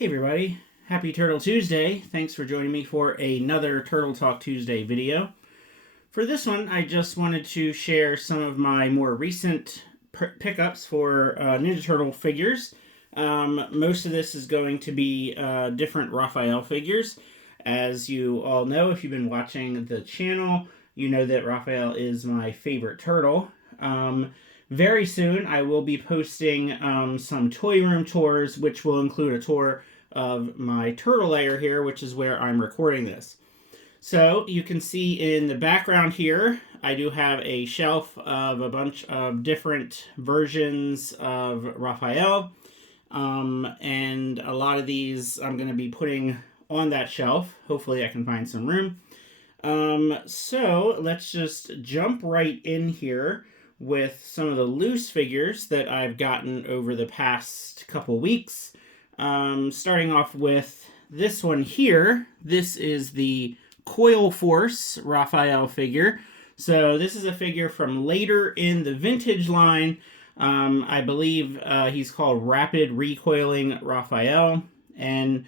Hey everybody, happy Turtle Tuesday. Thanks for joining me for another Turtle Talk Tuesday video. For this one, I just wanted to share some of my more recent pickups for Ninja Turtle figures. Most of this is going to be different Raphael figures. As you all know, if you've been watching the channel, you know that Raphael is my favorite turtle. Very soon, I will be posting some toy room tours, which will include a tour of my turtle lair here, which is where I'm recording this. So you can see in the background here, I do have a shelf of a bunch of different versions of Raphael. And a lot of these I'm going to be putting on that shelf. Hopefully I can find some room. So let's just jump right in here with some of the loose figures that I've gotten over the past couple weeks. Starting off with this one here. This is the Coil Force Raphael figure. So this is a figure from later in the vintage line. I believe he's called Rapid Recoiling Raphael. And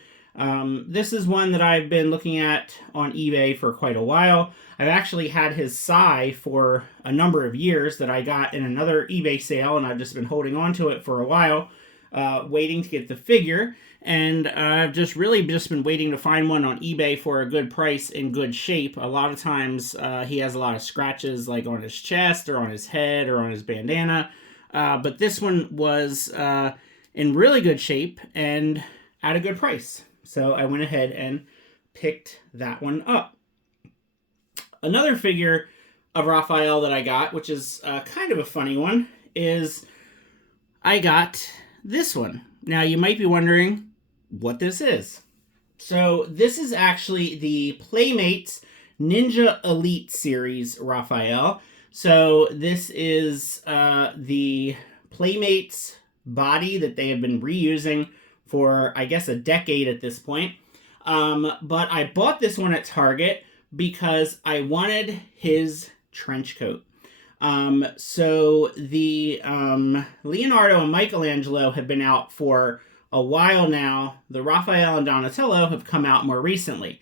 this is one that I've been looking at on eBay for quite a while. I've actually had his Sai for a number of years that I got in another eBay sale, and I've just been holding on to it for a while, waiting to get the figure. And I've just been waiting to find one on eBay for a good price in good shape. A lot of times he has a lot of scratches like on his chest or on his head or on his bandana. But this one was in really good shape and at a good price. So I went ahead and picked that one up. Another figure of Raphael that I got, which is kind of a funny one, is I got this one. Now you might be wondering what this is. So this is actually the Playmates Ninja Elite Series Raphael. So this is the Playmates body that they have been reusing for, I guess, a decade at this point. But I bought this one at Target because I wanted his trench coat. So the Leonardo and Michelangelo have been out for a while now. The Raphael and Donatello have come out more recently.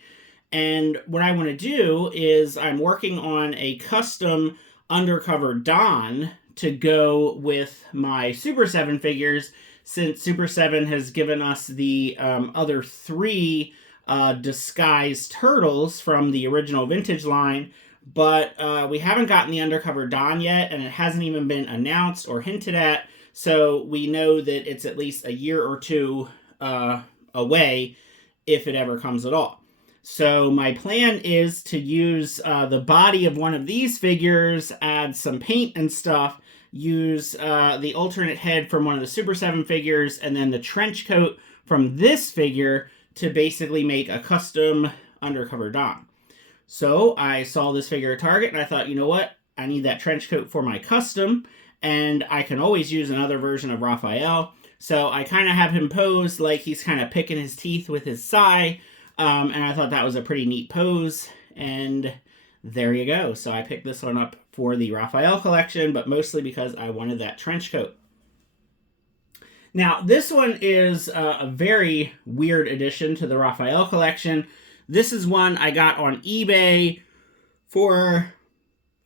And what I want to do is I'm working on a custom undercover Don to go with my Super7 figures, since Super7 has given us the other three disguised turtles from the original vintage line. But we haven't gotten the undercover Don yet, and it hasn't even been announced or hinted at. So we know that it's at least a year or two away, if it ever comes at all. So my plan is to use the body of one of these figures, add some paint and stuff, use the alternate head from one of the Super 7 figures, and then the trench coat from this figure to basically make a custom undercover Don. So I saw this figure at Target, and I thought, you know what? I need that trench coat for my custom, and I can always use another version of Raphael. So I kind of have him posed like he's kind of picking his teeth with his Sai, and I thought that was a pretty neat pose, and there you go. So I picked this one up for the Raphael collection, but mostly because I wanted that trench coat. Now, this one is a very weird addition to the Raphael collection. This is one I got on eBay for,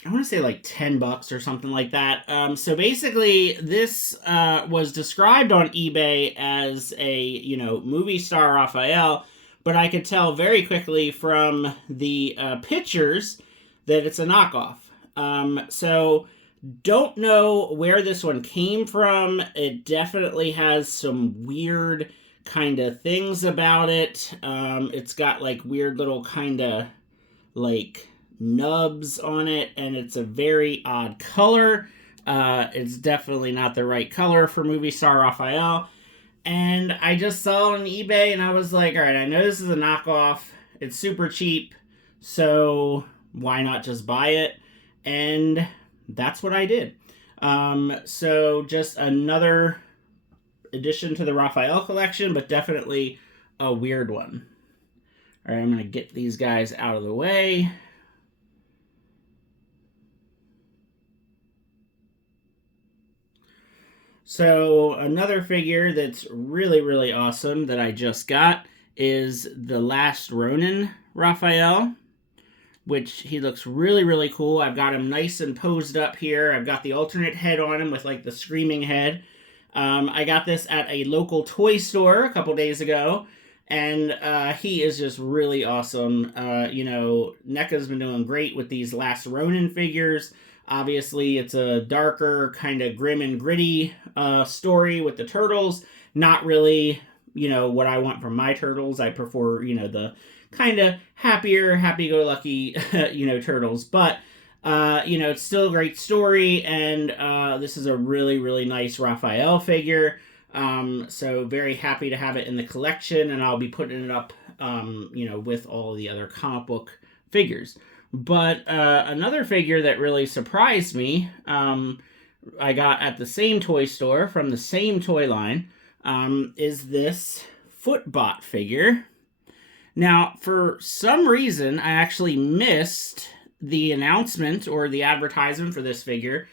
I want to say like $10 or something like that. So basically, this was described on eBay as a, movie star Raphael, but I could tell very quickly from the pictures that it's a knockoff. So don't know where this one came from. It definitely has some weird kind of things about it. It's got like weird little kind of like nubs on it, and it's a very odd color. It's definitely not the right color for movie star Raphael. And I just saw it on eBay, and I was like, all right, I know this is a knockoff. It's super cheap, so why not just buy it? And that's what I did. So just another addition to the Raphael collection, but definitely a weird one. All right, I'm going to get these guys out of the way. So another figure that's really, really awesome that I just got is the Last Ronin Raphael, which he looks really, really cool. I've got him nice and posed up here. I've got the alternate head on him with like the screaming head. I got this at a local toy store a couple days ago, and he is just really awesome. NECA's been doing great with these Last Ronin figures. Obviously, it's a darker, kind of grim and gritty story with the turtles. Not really, what I want from my turtles. I prefer, the kind of happier, happy-go-lucky, turtles. But, it's still a great story, and this is a really, really nice Raphael figure. So very happy to have it in the collection, and I'll be putting it up, with all of the other comic book figures. But another figure that really surprised me, I got at the same toy store from the same toy line, is this Footbot figure. Now, for some reason, I actually missed the announcement or the advertisement for this figure,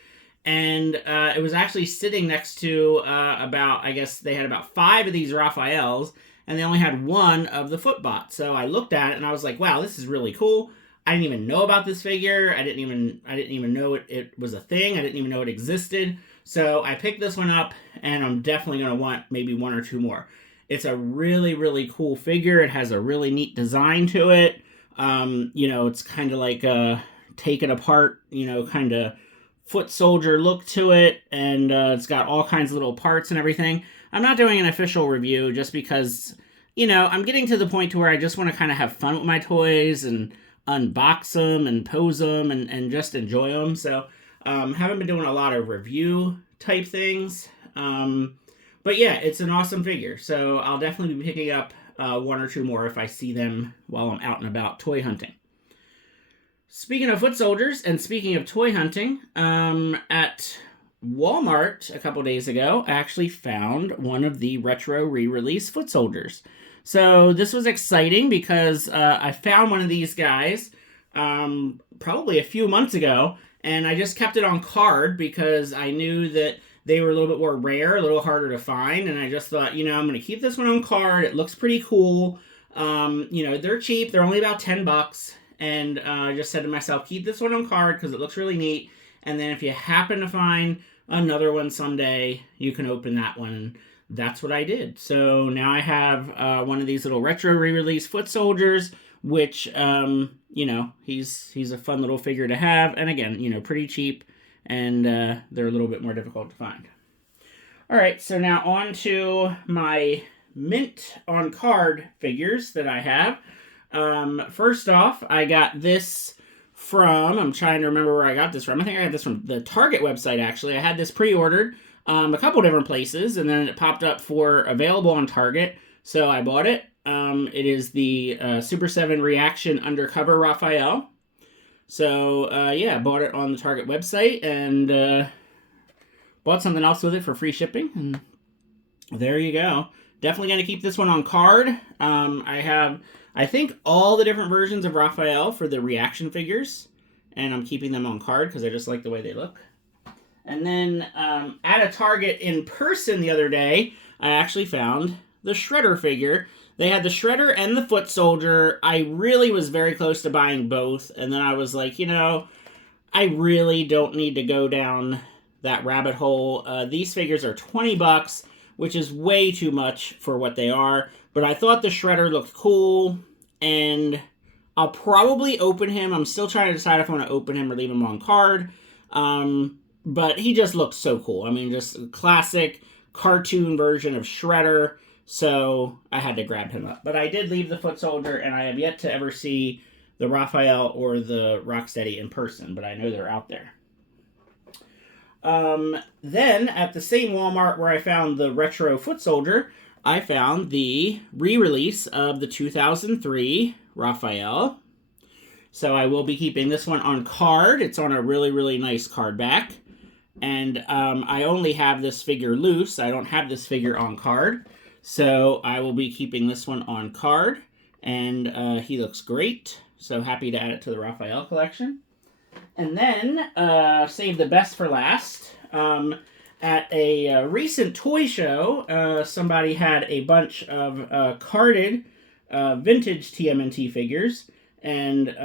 and it was actually sitting next to I guess they had about 5 of these Raphaels, and they only had 1 of the Footbot. So I looked at it and I was like, wow, this is really cool. I didn't even know about this figure. I didn't even know it was a thing. I didn't even know it existed. So I picked this one up, and I'm definitely going to want maybe 1 or 2 more. It's a really, really cool figure. It has a really neat design to it. It's kind of like a taken apart, kind of foot soldier look to it, and it's got all kinds of little parts and everything. I'm not doing an official review just because, I'm getting to the point to where I just want to kind of have fun with my toys and unbox them and pose them and just enjoy them. So haven't been doing a lot of review type things. But yeah, it's an awesome figure. So I'll definitely be picking up 1 or 2 more if I see them while I'm out and about toy hunting. Speaking of foot soldiers and speaking of toy hunting, at Walmart a couple days ago, I actually found one of the retro re-release foot soldiers. So this was exciting because I found one of these guys probably a few months ago, and I just kept it on card because I knew that they were a little bit more rare, a little harder to find, and I just thought, I'm going to keep this one on card. It looks pretty cool. They're cheap. They're only about $10, and I just said to myself, keep this one on card because it looks really neat, and then if you happen to find another one someday, you can open that one. That's what I did. So now I have one of these little retro re-release foot soldiers, which, he's a fun little figure to have. And again, pretty cheap, and they're a little bit more difficult to find. All right, so now on to my mint on card figures that I have. First off, I got this from, I'm trying to remember where I got this from. I think I got this from the Target website, actually. I had this pre-ordered a couple different places, and then it popped up for available on Target, so I bought it. It is the Super7 Reaction Undercover Raphael. So, I bought it on the Target website, and bought something else with it for free shipping, and there you go. Definitely going to keep this one on card. I have, I think, all the different versions of Raphael for the reaction figures, and I'm keeping them on card because I just like the way they look. And then at a Target in person the other day, I actually found the Shredder figure. They had the Shredder and the Foot Soldier. I really was very close to buying both. And then I was like, I really don't need to go down that rabbit hole. These figures are $20, which is way too much for what they are. But I thought the Shredder looked cool, and I'll probably open him. I'm still trying to decide if I want to open him or leave him on card. But he just looks so cool. I mean, just a classic cartoon version of Shredder. So I had to grab him up. But I did leave the Foot Soldier, and I have yet to ever see the Raphael or the Rocksteady in person. But I know they're out there. Then, at the same Walmart where I found the retro Foot Soldier, I found the re-release of the 2003 Raphael. So I will be keeping this one on card. It's on a really, really nice card back. And I only have this figure loose. I don't have this figure on card. So I will be keeping this one on card. And he looks great. So happy to add it to the Raphael collection. And then, save the best for last. at a recent toy show, somebody had a bunch of carded vintage TMNT figures, and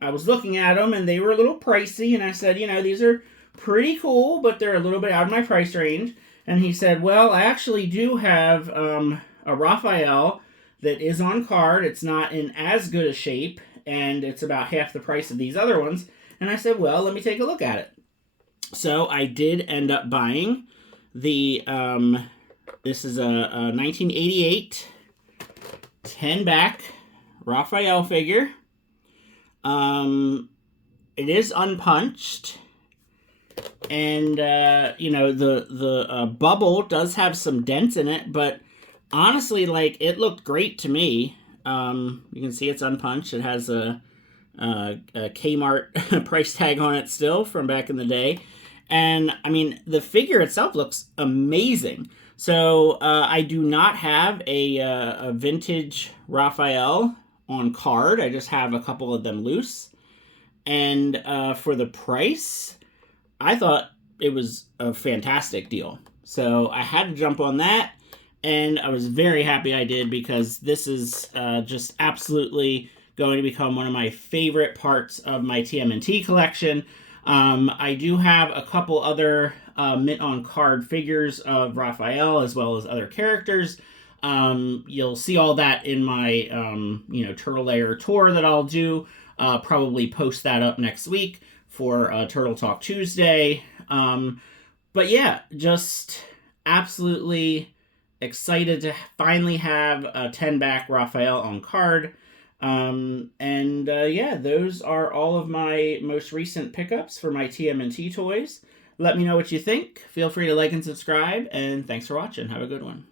I was looking at them, and they were a little pricey, and I said, you know, these are pretty cool, but they're a little bit out of my price range. And he said, well, I actually do have a Raphael that is on card. It's not in as good a shape, and it's about half the price of these other ones. And I said, well, let me take a look at it. So I did end up buying the, this is a 1988 10 back Raphael figure. It is unpunched. And, you know, the bubble does have some dents in it, but honestly, like, it looked great to me. You can see it's unpunched. It has a Kmart price tag on it still from back in the day. And, I mean, the figure itself looks amazing. So, I do not have a vintage Raphael on card. I just have a couple of them loose. And for the price, I thought it was a fantastic deal. So I had to jump on that, and I was very happy I did, because this is just absolutely going to become one of my favorite parts of my TMNT collection. I do have a couple other mint on card figures of Raphael, as well as other characters. You'll see all that in my you know, Turtle Lair tour that I'll do. Probably post that up next week for Turtle Talk Tuesday. But yeah, just absolutely excited to finally have a 10 back Raphael on card. Yeah, those are all of my most recent pickups for my TMNT toys. Let me know what you think. Feel free to like and subscribe, and thanks for watching. Have a good one.